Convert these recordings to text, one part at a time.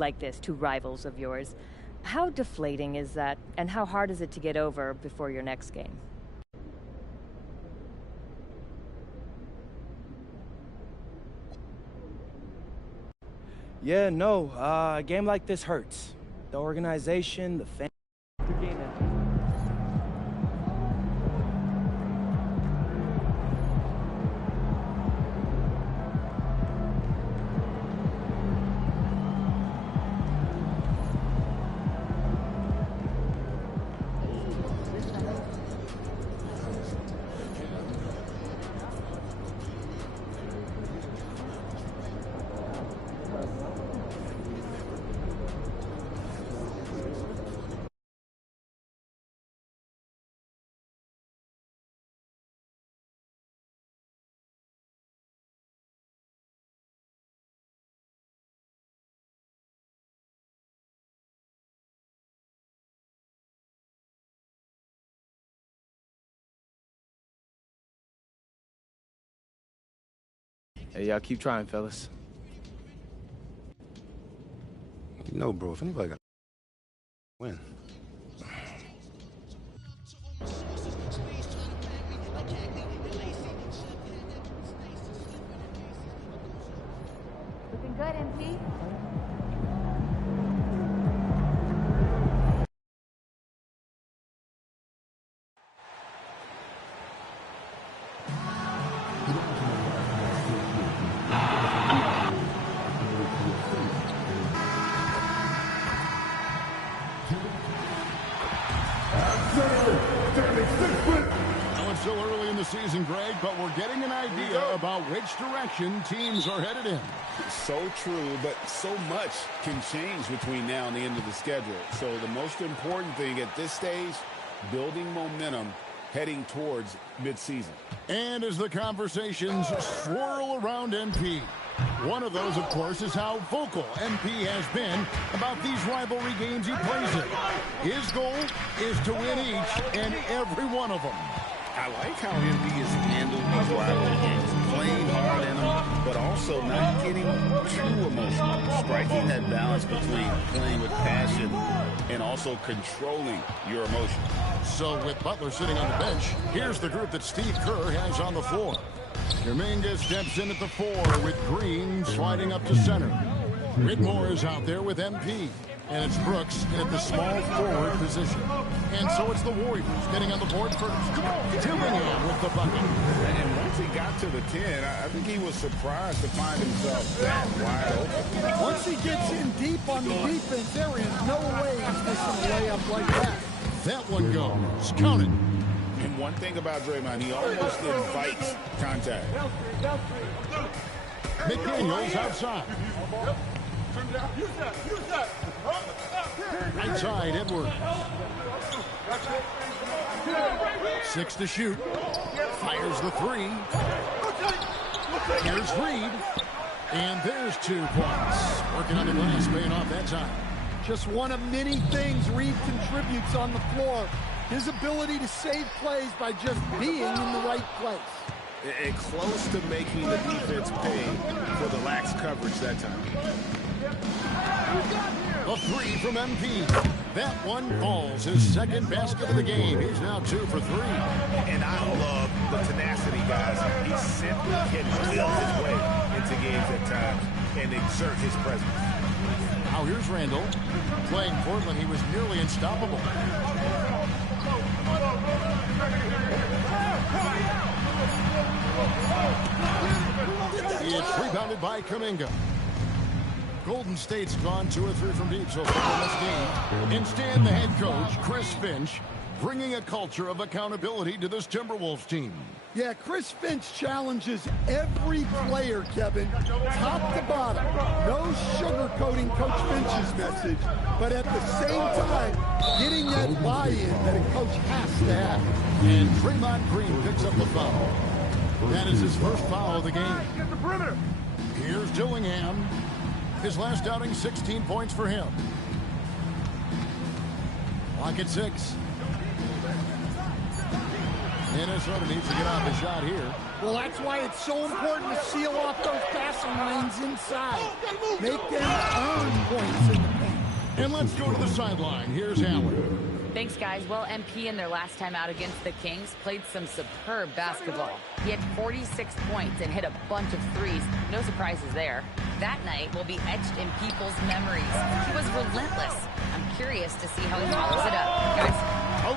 like this to rivals of yours. How deflating is that, and how hard is it to get over before your next game? Yeah, no, a game like this hurts. The organization, the fans. Hey, y'all keep trying, fellas. You know, bro, if anybody got to win. Looking good, MP. Still early in the season, Greg, but we're getting an idea about which direction teams are headed in. So true, but so much can change between now and the end of the schedule. So the most important thing at this stage, building momentum heading towards midseason. And as the conversations swirl around MP, one of those, of course, is how vocal MP has been about these rivalry games he plays in. His goal is to win each and every one of them. I like how MP has handled these rivalry games, playing hard in them, but also not getting too emotional, striking that balance between playing with passion and also controlling your emotions. So with Butler sitting on the bench, here's the group that Steve Kerr has on the floor. Kuminga steps in at the 4 with Green sliding up to center. Whitmore is out there with MP. And it's Brooks in at the small forward position. And so it's the Warriors getting on the board first. Dillingham with the bucket. And once he got to the 10, I think he was surprised to find himself that wide open. Once he gets in deep on the defense, there is no way he's missing a layup like that. That one goes. Count it. And one thing about Draymond, he almost invites contact. McDaniels outside. Inside Edwards. 6 to shoot. Fires the 3. Here's Reed. And there's 2 points. Working on the glass, paying off that time. Just one of many things Reed contributes on the floor. His ability to save plays by just being in the right place. And close to making the defense pay for the lax coverage that time. A 3 from MP. That one falls. His second basket of the game. He's now 2 for 3. And I love the tenacity, guys. He simply can will his way into games at times and exert his presence. Now here's Randall. Playing Portland, he was nearly unstoppable. It's rebounded by Kuminga. Golden State's gone 2 or 3 from deep so far in this game. Instead, the head coach, Chris Finch, bringing a culture of accountability to this Timberwolves team. Yeah, Chris Finch challenges every player, Kevin, top to bottom. No sugarcoating Coach Finch's message, but at the same time, getting that buy-in that a coach has to have. And Draymond Green picks up the foul. That is his first foul of the game. Here's Dillingham. His last outing, 16 points for him. Clock at 6. Minnesota needs to get off the shot here. Well, that's why it's so important to seal off those passing lanes inside. Make them earn points in And let's go to the sideline. Here's Howard. Thanks, guys. Well, MP in their last time out against the Kings played some superb basketball. He had 46 points and hit a bunch of threes. No surprises there. That night will be etched in people's memories. He was relentless. I'm curious to see how he follows it up. Guys.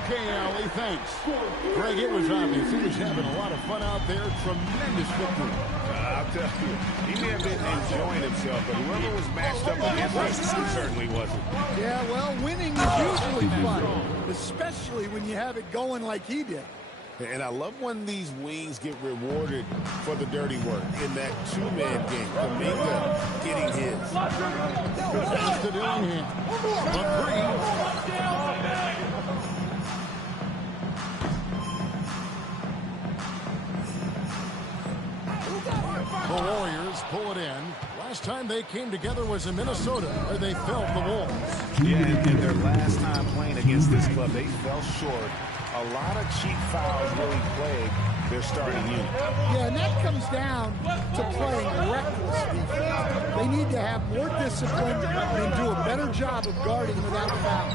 Okay, Allie, thanks. Greg, it was obvious he was having a lot of fun out there. Tremendous victory. I'll tell you, he may have been enjoying himself, but whoever was matched up against him certainly wasn't. Yeah, well, winning is usually fun, especially when you have it going like he did. And I love when these wings get rewarded for the dirty work in that two-man game. Kuminga getting his. Pass to Dillingham. A three. The Warriors pull it in. Last time they came together was in Minnesota, where they felled the Wolves. Yeah, in their last time playing against this club, they fell short. A lot of cheap fouls really plague their starting unit. Yeah, and that comes down to playing reckless defense. They need to have more discipline and do a better job of guarding without foul.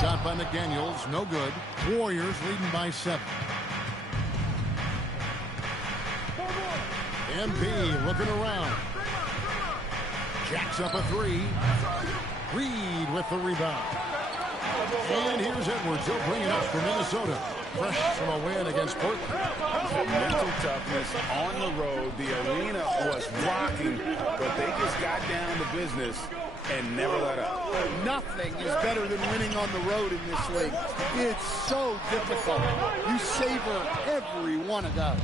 Shot by McDaniels, no good. Warriors leading by 7. MP looking around. Jacks up a 3. Reed with the rebound. And here's Edwards. He'll bring it up for Minnesota. Fresh from a win against Portland. Mental toughness on the road. The arena was rocking, but they just got down to business and never let up. Nothing is better than winning on the road in this league. It's so difficult. You savor every one of those.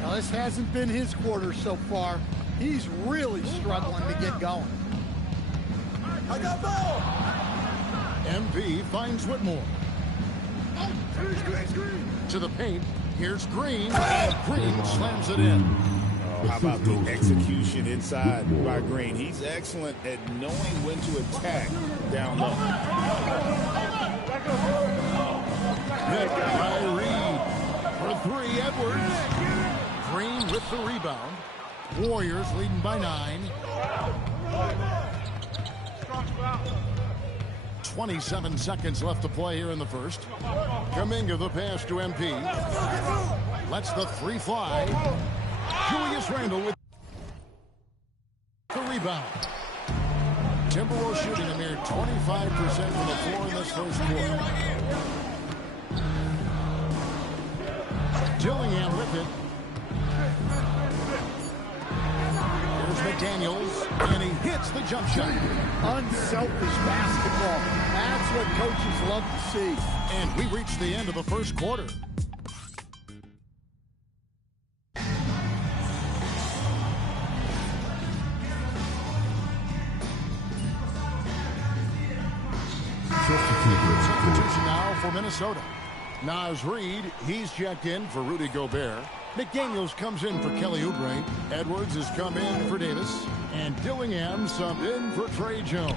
Now, this hasn't been his quarter so far. He's really struggling to get going. I got ball! MP finds Whitmore. To the paint. Here's Green. And Green slams it in. Oh, how about the execution inside by Green? He's excellent at knowing when to attack down low. Pick by Reed. For 3, Edwards. Green with the rebound. Warriors leading by 9. 27 seconds left to play here in the first. Kuminga the pass to MP. Lets the 3 fly. Julius Randle with the rebound. Timberwolves shooting a mere 25% from the floor in this first quarter. Dillingham with it. Here's McDaniels, and he hits the jump shot. Unselfish basketball. That's what coaches love to see. And we reach the end of the first quarter. Substitution now for Minnesota. Naz Reid, he's checked in for Rudy Gobert. McDaniels comes in for Kelly Oubre. Edwards has come in for Davis. And Dillingham subbed in for Trey Jones.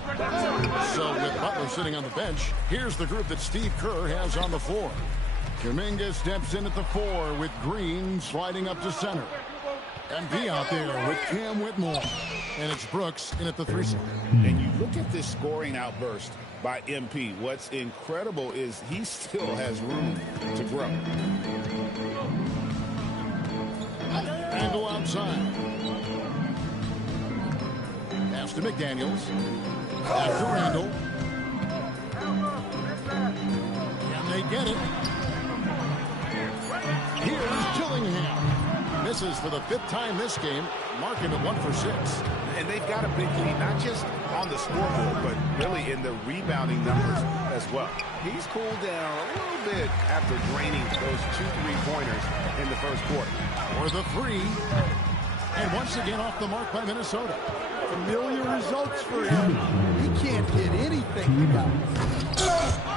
So with Butler sitting on the bench, here's the group that Steve Kerr has on the floor. Kuminga steps in at the 4 with Green sliding up to center. MP out there with Cam Whitmore. And it's Brooks in at the 3 spot. And you look at this scoring outburst by MP. What's incredible is he still has room to grow. And go outside. Pass to McDaniels. After Randle. Can they get it? Here's Dillingham. Misses for the 5th time this game, marking it 1 for 6. And they've got a big lead, not just on the scoreboard, but really in the rebounding numbers as well. He's cooled down a little bit after draining those 2 3-pointers in the first quarter. For the 3. And once again off the mark by Minnesota. Familiar results for him. He can't hit anything to go.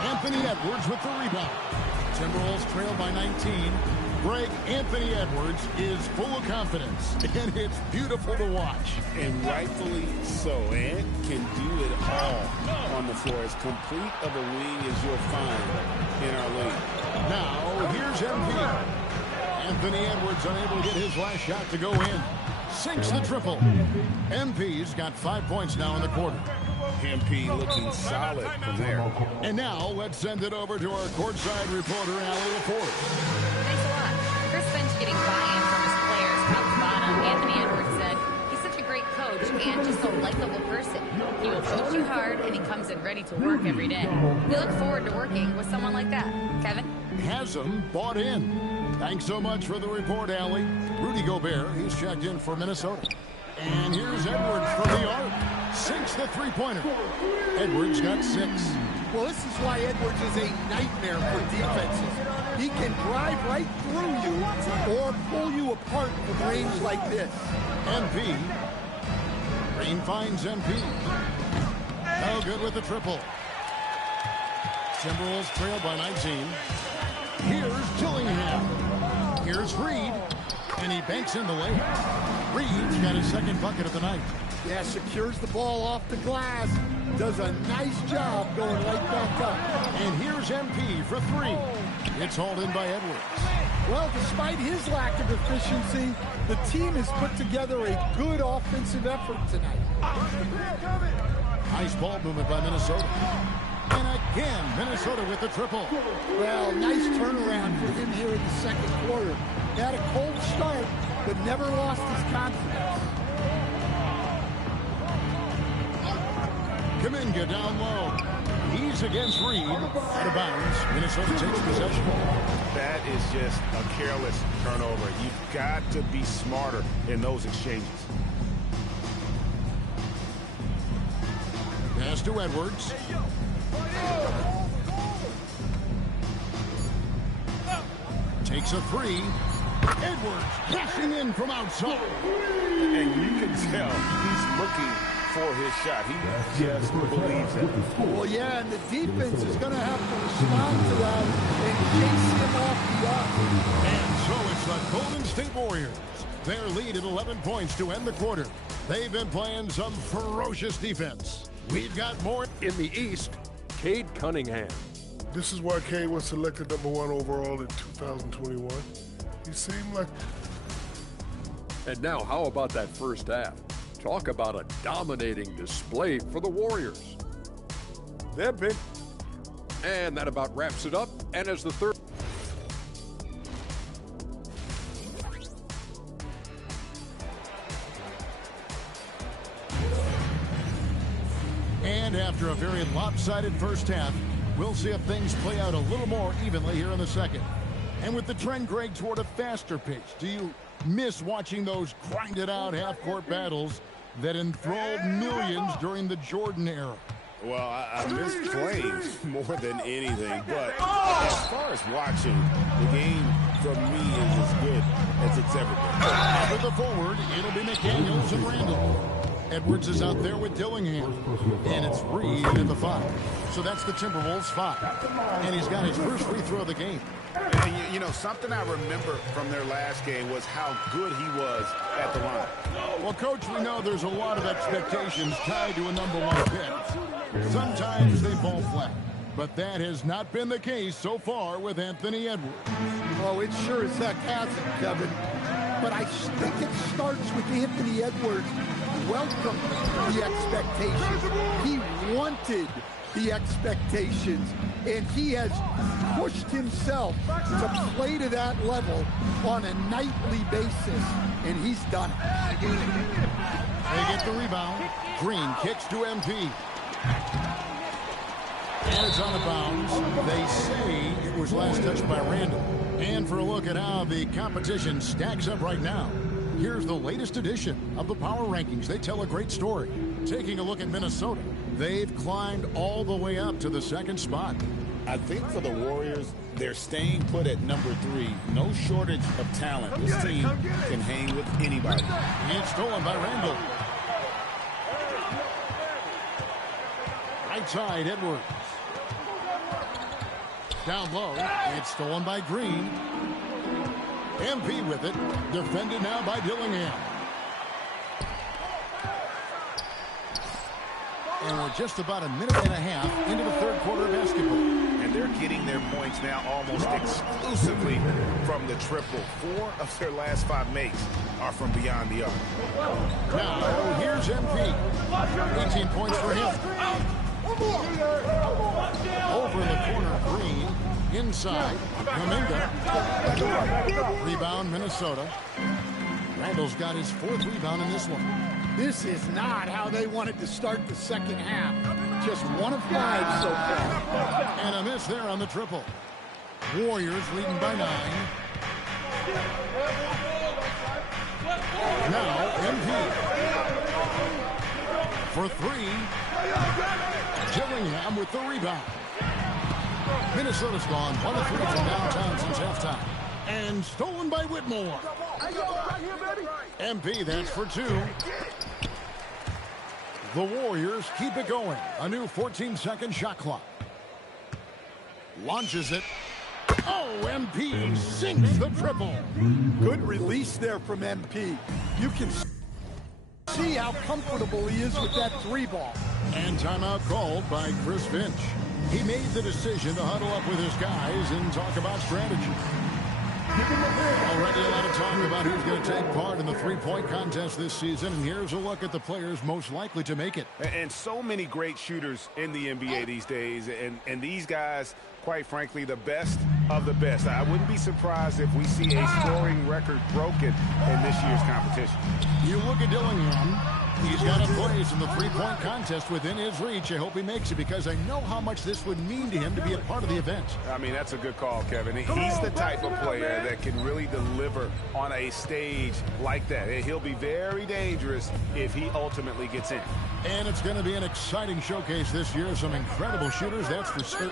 Anthony Edwards with the rebound. Timberwolves trail by 19. Greg, Anthony Edwards is full of confidence, and it's beautiful to watch. And rightfully so. Ant can do it all on the floor. As complete of a wing as you'll find in our league. Now, here's MP. Anthony Edwards unable to get his last shot to go in. Sinks the triple. MP's got 5 points now in the quarter. MP looking solid from there. And now let's send it over to our courtside reporter, Allie LaForce. Thanks a lot. Chris Finch getting buy-in from his players top to bottom. Anthony Edwards said he's such a great coach and just a likable person. He will coach you hard, and he comes in ready to work every day. We look forward to working with someone like that. Kevin? Has him bought in. Thanks so much for the report, Allie. Rudy Gobert, he's checked in for Minnesota. And here's Edwards from the arc. Sinks the three-pointer. Edwards got 6. Well, this is why Edwards is a nightmare for defenses. He can drive right through you or pull you apart from range like this. MP. Green finds MP. No good with the triple. Timberwolves trail by 19. Here's Dillingham. Here's Reed. And he banks in the layup. Reed's got his second bucket of the night. Yeah, secures the ball off the glass. Does a nice job going right back up. And here's MP for 3. It's hauled in by Edwards. Well, despite his lack of efficiency, the team has put together a good offensive effort tonight. Nice ball movement by Minnesota. And again, Minnesota with the triple. Well, nice turnaround for him here in the second quarter. He had a cold start, but never lost his confidence. Kuminga down low. He's against Reed. Out of bounds. Minnesota takes possession. That is just a careless turnover. You've got to be smarter in those exchanges. Pass to Edwards. Takes a 3. Edwards passing in from outside. And you can tell he's looking for his shot. He just believes it. Well, yeah, and the defense is going to have to respond to that and chase him off the arc. And so it's the Golden State Warriors. Their lead at 11 points to end the quarter. They've been playing some ferocious defense. We've got more in the East. Cade Cunningham. This is why Cade was selected #1 overall in 2021. He seemed like... And now, how about that first half? Talk about a dominating display for the Warriors. They're big. And that about wraps it up. And as the third... And after a very lopsided first half, we'll see if things play out a little more evenly here in the second. And with the trend, Greg, toward a faster pace, do you miss watching those grinded-out half-court battles that enthralled millions during the Jordan era? Well, I miss playing more than anything, but as far as watching, the game for me is as good as it's ever been. With the forward, it'll be McDaniels and Randall. Edwards is out there with Dillingham. And it's Reed at the 5. So that's the Timberwolves 5. And he's got his first free throw of the game. And you know, something I remember from their last game was how good he was at the line. Well, Coach, we know there's a lot of expectations tied to a #1 pick. Sometimes they fall flat. But that has not been the case so far with Anthony Edwards. Oh, it sure as heck hasn't, Kevin. But I think it starts with Anthony Edwards welcomed the expectations. He wanted the expectations, and he has pushed himself to play to that level on a nightly basis, and he's done it. They get the rebound. Green kicks to MP. And it's on the bounds. They say it was last touched by Randall. And for a look at how the competition stacks up right now, here's the latest edition of the Power Rankings. They tell a great story. Taking a look at Minnesota, they've climbed all the way up to the second spot. I think for the Warriors, they're staying put at #3. No shortage of talent. This team can hang with anybody. It's stolen by Randall. Right side, Edwards. Down low, it's stolen by Green. MP with it, defended now by Dillingham. And we're just about a minute and a half into the third quarter of basketball. And they're getting their points now almost exclusively from the triple. 4 of their last 5 makes are from beyond the arc. Now, here's MP. 18 points for him. Inside, Kuminga. Rebound, Minnesota. Randall's got his 4th rebound in this one. This is not how they wanted to start the second half. Just 1 of 5 so far. And a miss there on the triple. Warriors leading by 9. Now, MP. For 3. Gillingham with the rebound. Minnesota's gone 1 of 3 from downtown since halftime. And stolen by Whitmore. MP, that's for 2. The Warriors keep it going. A new 14-second shot clock. Launches it. Oh, MP sinks the triple. Good release there from MP. You can see how comfortable he is with that 3 ball. And timeout called by Chris Finch. He made the decision to huddle up with his guys and talk about strategy. Already a lot of talk about who's going to take part in the three-point contest this season, and here's a look at the players most likely to make it. And so many great shooters in the NBA these days, and these guys, quite frankly, the best of the best. I wouldn't be surprised if we see a scoring record broken in this year's competition. You look at Dillingham. He's got a place in the three-point contest within his reach. I hope he makes it because I know how much this would mean to him to be a part of the event. I mean, that's a good call, Kevin. He's the type of player that can really deliver on a stage like that. He'll be very dangerous if he ultimately gets in. And it's going to be an exciting showcase this year. Some incredible shooters, that's for certain.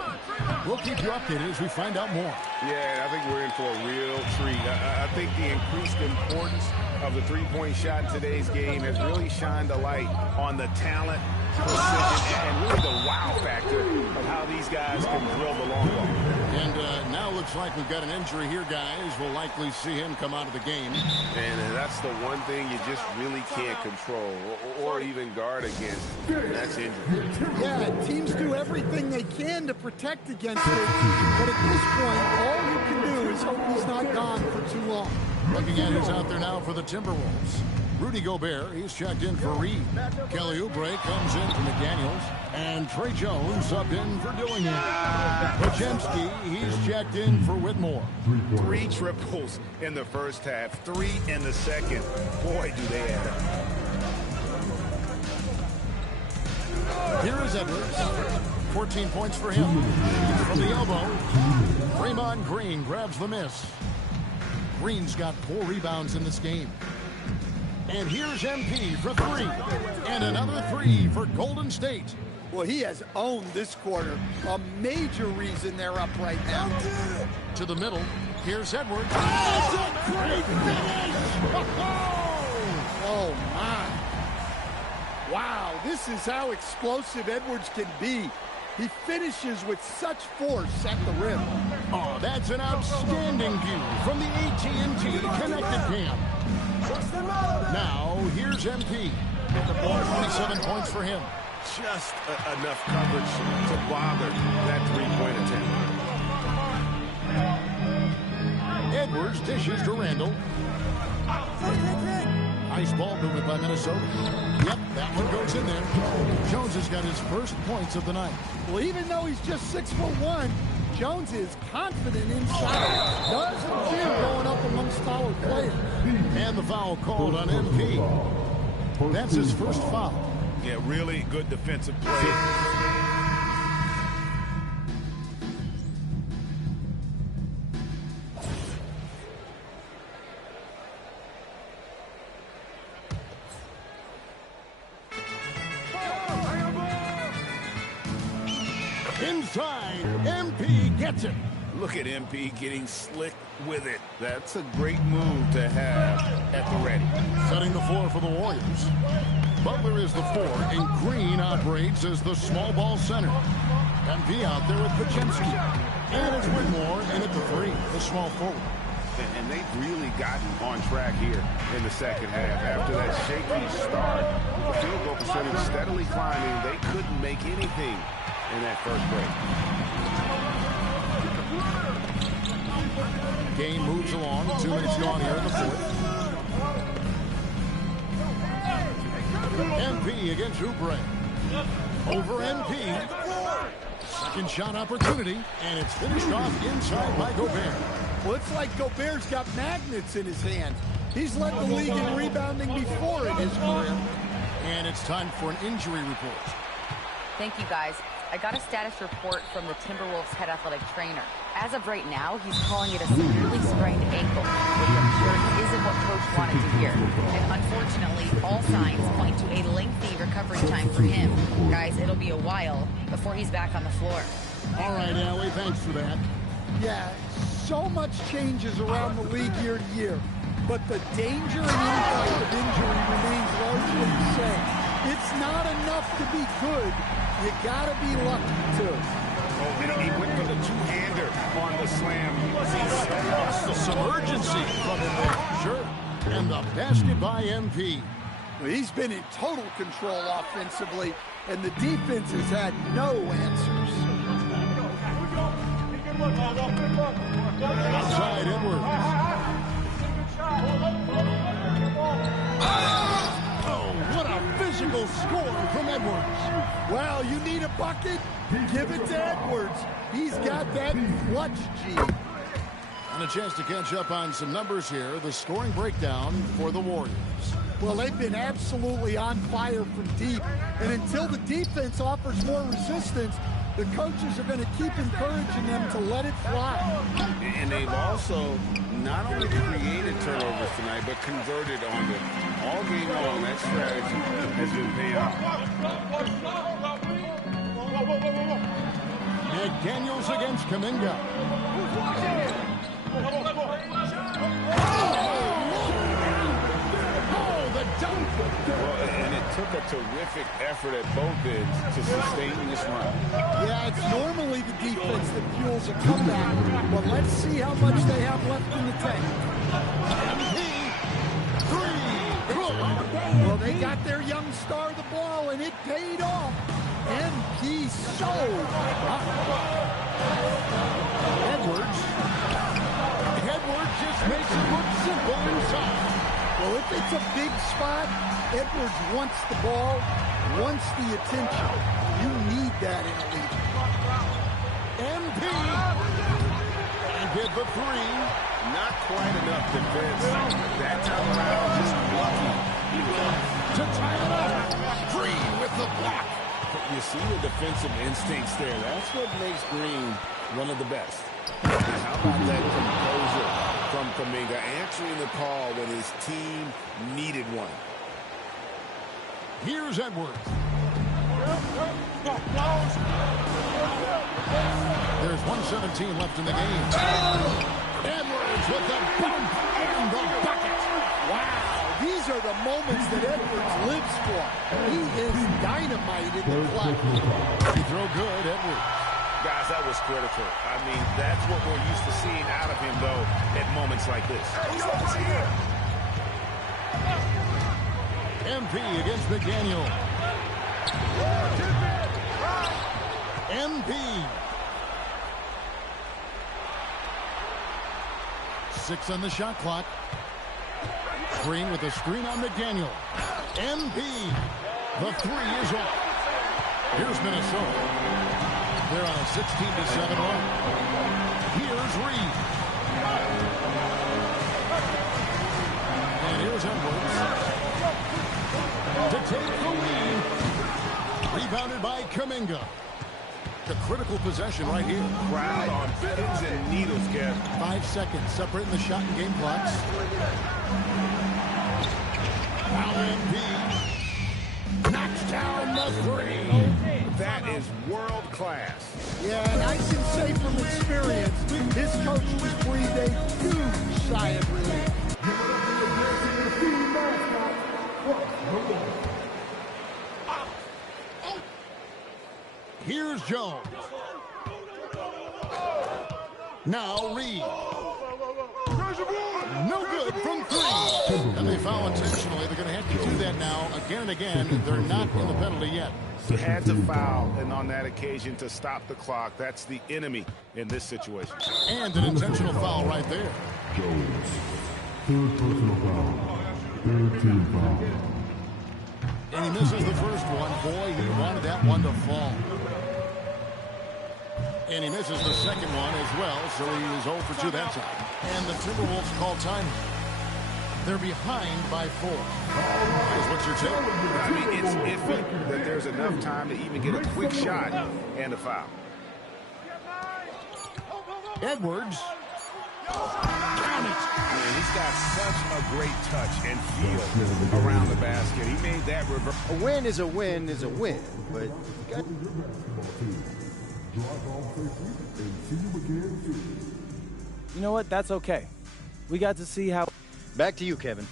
We'll keep you updated as we find out more. Yeah, I think we're in for a real treat. I think the increased importance of the three-point shot in today's game has really shined a light on the talent, precision, and really the wow factor of how these guys can drill the long ball. And now looks like we've got an injury here, guys. We'll likely see him come out of the game. And that's the one thing you just really can't control or even guard against. That's injury. Yeah, teams do everything they can to protect against it. But at this point, all you can do is hope he's not gone for too long. Looking at who's out there now for the Timberwolves. Rudy Gobert, he's checked in for Reed. Kelly Oubre comes in for McDaniels. And Trey Jones subbed in for Dillingham. Podziemski, he's checked in for Whitmore. 3 triples in the first half, 3 in the second. Boy, do they add up. Here is Edwards. 14 points for him. From the elbow, Draymond Green grabs the miss. Green's got 4 rebounds in this game. And here's MP for 3. And another 3 for Golden State. Well, he has owned this quarter. A major reason they're up right now. To the middle. Here's Edwards. That's a great finish! Oh, my. Wow, this is how explosive Edwards can be. He finishes with such force at the rim. Oh, that's an outstanding view from the AT&T Connected Cam. Now, here's MP. 27 points for him. Just enough coverage to bother that three-point attempt. Edwards dishes to Randall. Nice ball movement by Minnesota. Yep, that one goes in there. Jones has got his first points of the night. Well, even though he's just 6'1", Jones is confident inside. Doesn't fear going up amongst taller players. And the foul called on MP. That's his first foul. Yeah, really good defensive play. Inside, MP gets it. Look at MP getting slick with it. That's a great move to have at the ready. Setting the floor for the Warriors. Butler is the 4, and Green operates as the small ball center. MP out there with Podziemski. And it's Whitmore in at the 3, the small forward. And they've really gotten on track here in the second half. After that shaky start, the field goal percentage steadily climbing. They couldn't make anything in that first break. Game moves along. 2 minutes gone here in the 4th. MP against Oubre. Over MP. Second shot opportunity, and it's finished off inside by Gobert. Well, it's like Gobert's got magnets in his hand. He's led the league in rebounding before in his career. And it's time for an injury report. Thank you, guys. I got a status report from the Timberwolves head athletic trainer. As of right now, he's calling it a severely sprained ankle, which I'm sure isn't what Coach wanted to hear. And unfortunately, all signs point to a lengthy recovery time for him. Guys, it'll be a while before he's back on the floor. All right, Allie, thanks for that. Yeah, so much changes around the league year to year, but the danger and impact of injury remains largely the same. It's not enough to be good. You gotta be lucky, too. Oh, and he went for the two-hander on the slam. The submergency from him there. Sure. And the basket by MP. Well, he's been in total control offensively, and the defense has had no answers. Outside Edwards. Oh, what a physical score from Edwards. Well, you need a bucket? Give it to Edwards. He's got that clutch G. And a chance to catch up on some numbers here. The scoring breakdown for the Warriors. Well, they've been absolutely on fire from deep. And until the defense offers more resistance, the coaches are going to keep encouraging them to let it fly. And they've also not only created turnovers tonight, but converted on them. All game long, that strategy has been paying off. McDaniels against Kuminga. Oh, the dunk! Well, and it took a terrific effort at both ends to sustain this run. Yeah, it's normally the defense that fuels a comeback, but let's see how much they have left in the tank. Well, they got their young star the ball, and it paid off. MP sold. Edwards just makes it look simple inside. Well, if it's a big spot, Edwards wants the ball, wants the attention. You need that in a league. MP. And hit the three. Not quite enough defense. That time around, just lucky. To tie it up. Green with the block. You see the defensive instincts there. That's what makes Green one of the best. And how about that composure from Kuminga, answering the call when his team needed one. Here's Edwards. There's 1:17 left in the game. Edwards with the bump and the bucket. Wow, these are the moments that Edwards lives for. He is dynamite in the clutch. He throw good, Edwards. Guys, that was critical. I mean, that's what we're used to seeing out of him, though, at moments like this. MP against McDaniel. MP. 6 on the shot clock. Green with a screen on McDaniel. MP. The three is off. Here's Minnesota. They're on a 16-7 run. Here's Reed. And here's Edwards to take the lead. Rebounded by Kuminga. The critical possession right here. Crowd on pins and needles, Kev. 5 seconds separating the shot and game clocks. Now MP knocks down the three. That is world class. Yeah, and I can say from experience, this coach just breathed a huge sigh of relief. Here's Jones. Now Reed. No good from three. And they foul intentionally. They're going to have to do that now again and again. They're not in the penalty yet. He had to foul, and on that occasion to stop the clock. That's the enemy in this situation. And an intentional foul right there. Jones. Third personal foul. Third team foul. And he misses the first one. Boy, he wanted that one to fall. And he misses the second one as well, so he is 0 for 2 that time. And the Timberwolves call time. They're behind by 4. What's your take? I mean, it's iffy that there's enough time to even get a quick shot and a foul. Edwards. Man, he's got such a great touch and feel around the basket. He made that reverse. A win is a win is a win, but you got... You know what? That's okay. We got to see how... Back to you, Kevin.